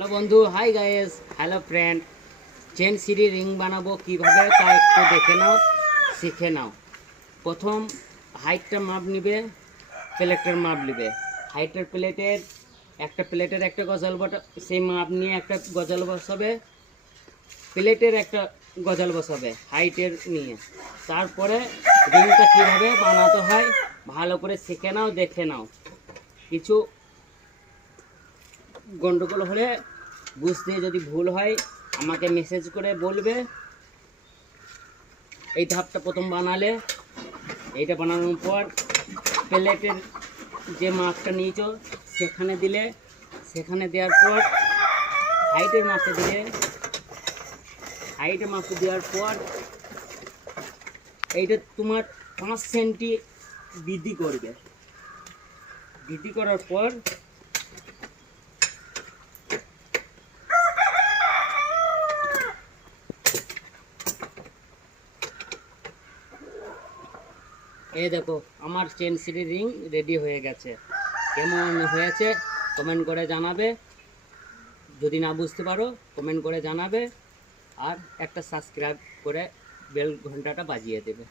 Hello বন্ধু, hi guys, hello friend. Chain সিরি ring বানাবো কিভাবে তা একটু দেখে নাও, শিখে নাও। প্রথম হাইটটা মাপ নিবে, প্লেটের মাপ নিবে। হাইটের প্লেটের একটা গজাল বটা, সেই মাপ নিয়ে একটা গজাল বসাবে, প্লেটের একটা গজাল বসাবে হাইটের নিয়ে। তারপরে রিংটা কীভাবে বানাতে হয় ভালো করে শিখে নাও, দেখে নাও। কিছু গন্ডগোল হলে বুঝতে যদি ভুল হয় আমাকে মেসেজ করে বলবে। এই ধাপটা প্রথম বানালে, এইটা বানানোর পর প্লেটের যে মাপটা নিয়েছো সেখানে দিলে, সেখানে দেওয়ার পর হাইটের মাপটা দেওয়ার পর এইটা তোমার 5 সেন্টি বৃদ্ধি করবে। বৃদ্ধি করার পর এই দেখো আমার চেন সিরি রিং রেডি হয়ে গেছে। কেমন হয়েছে কমেন্ট করে জানাবে। যদি না বুঝতে পারো কমেন্ট করে জানাবে, আর একটা সাবস্ক্রাইব করে বেল ঘন্টাটা বাজিয়ে দেবে।